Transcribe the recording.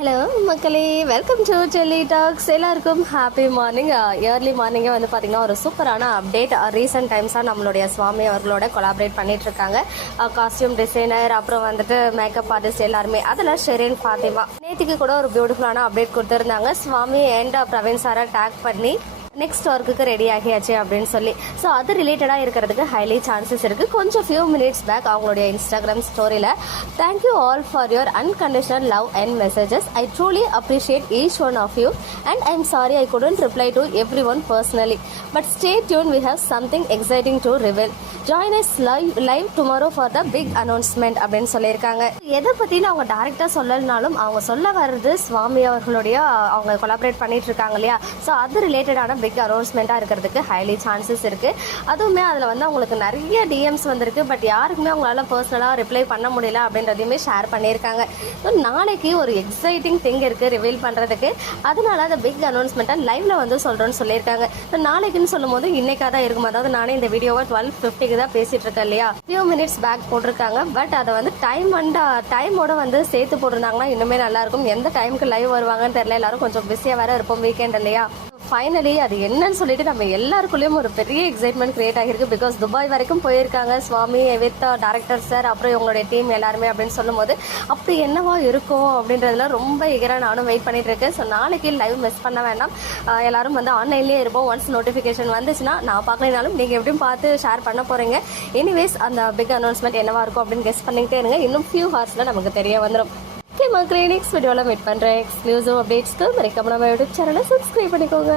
Hello மக்களே, welcome to Delhi tax. எல்லாருக்கும் happy morning. Early மார்னிங்கே வந்து பார்த்திங்கன்னா ஒரு சூப்பரான அப்டேட். ரீசெண்ட் டைம்ஸாக நம்மளுடைய சுவாமி அவர்களோட கொலாபரேட் பண்ணிகிட்ருக்காங்க. காஸ்டியூம் டிசைனர், அப்புறம் வந்துட்டு மேக்கப் ஆர்டிஸ்ட் எல்லாருமே. அதில் ஷெரீன் ஃபாத்திமா நேற்றுக்கு கூட ஒரு பியூட்டிஃபுல்லான அப்டேட் கொடுத்துருந்தாங்க. சுவாமி அண்ட் பிரவீன் சாரை டேக் பண்ணி நெக்ஸ்ட் ஒர்க்குக்கு ரெடி ஆகியாச்சு அப்படின்னு சொல்லி. ஸோ அது ரிலேட்டடாக இருக்கிறதுக்கு ஹைலி சான்சஸ் இருக்குது. கொஞ்சம் ஃபியூ மினிட்ஸ் பேக் அவங்களுடைய இன்ஸ்டாகிராம் ஸ்டோரியில் thank you all for your unconditional love and messages. I truly appreciate each one of you and I am sorry I couldn't reply to everyone personally but stay tuned, we have something exciting to reveal. Join us live tomorrow for the big announcement அப்படின்னு சொல்லியிருக்காங்க. எதை பற்றினு அவங்க டேரெக்டாக சொல்லலைனாலும் அவங்க சொல்ல வர்றது சுவாமி அவர்களுடைய அவங்க கொலாபரேட் பண்ணிட்டு இருக்காங்க இல்லையா. ஸோ அது ரிலேட்டடான பிக் அனௌன்ஸ்மெண்ட்டாக இருக்கிறதுக்கு ஹைலி சான்சஸ் இருக்குது. அதுவுமே அதில் வந்து அவங்களுக்கு நிறைய டிஎம்ஸ் வந்திருக்கு. பட் யாருக்குமே அவங்களால பர்சனலாக ரிப்ளை பண்ண முடியல அப்படின்றதையுமே ஷேர் பண்ணியிருக்காங்க. ஸோ நாளைக்கு ஒரு எக்ஸைட்டிங் திங் இருக்குது ரிவீல் பண்ணுறதுக்கு. அதனால அந்த பிக் அனௌன்ஸ்மெண்ட்டை லைவ்ல வந்து சொல்கிறோன்னு சொல்லியிருக்காங்க. ஸோ நாளைக்குன்னு சொல்லும் போது இன்னைக்காக தான் இருக்கும். அதாவது நானே இந்த வீடியோவை 12:50 தான் பேசிட்டு இருக்கேன் இல்லையா. ஃபியூ மினிட்ஸ் பேக் போட்டிருக்காங்க. பட் அதை வந்து டைமோட வந்து சேர்த்து போட்டிருந்தாங்கன்னா இன்னுமே நல்லாயிருக்கும். எந்த டைமுக்கு லைவ் வருவாங்கன்னு தெரியல. எல்லாரும் கொஞ்சம் பிஸியாக வேற இருப்போம் வீக்கெண்ட் இல்லையா. ஃபைனலி அது என்னன்னு சொல்லிட்டு நம்ம எல்லாருக்குள்ளேயும் ஒரு பெரிய எக்ஸைட்மெண்ட் கிரியேட் ஆகிருக்கு. பிகாஸ் துபாய் வரைக்கும் போயிருக்காங்க சுவாமி வித் டைரக்டர் சார், அப்புறம் இவங்களுடைய டீம் எல்லாருமே அப்படின்னு சொல்லும்போது அப்படி என்னவா இருக்கும் அப்படின்றதுல ரொம்ப எகராக நானும் வெயிட் பண்ணிட்டு இருக்கேன். ஸோ நாளைக்கு லைவ் மிஸ் பண்ண வேண்டாம். எல்லாரும் வந்து ஆன்லைன்லேயே இருப்போம். ஒன்ஸ் நோட்டிஃபிகேஷன் வந்துச்சுன்னா நான் பார்க்கலனாலும் நீங்கள் எப்படியும் பார்த்து ஷேர் பண்ண போகிறீங்க. எனிவேஸ் அந்த பிக் அனௌன்ஸ்மெண்ட் என்னவா இருக்கும் அப்படின்னு கெஸ் பண்ணிக்கிட்டே இருங்க. இன்னும் ஃபியூ ஹவர்ஸில் நமக்கு தெரிய வந்துடும். ஓகே மக்களே, நெக்ஸ்ட் வீடியோவில் மீட் பண்ணுறேன். எக்ஸ்க்ளூசிவ் அப்டேட்ஸ்க்கு மறக்காம நம்ம யூடியூப் சேனலை சப்ஸ்கிரைப் பண்ணிக்கோங்க.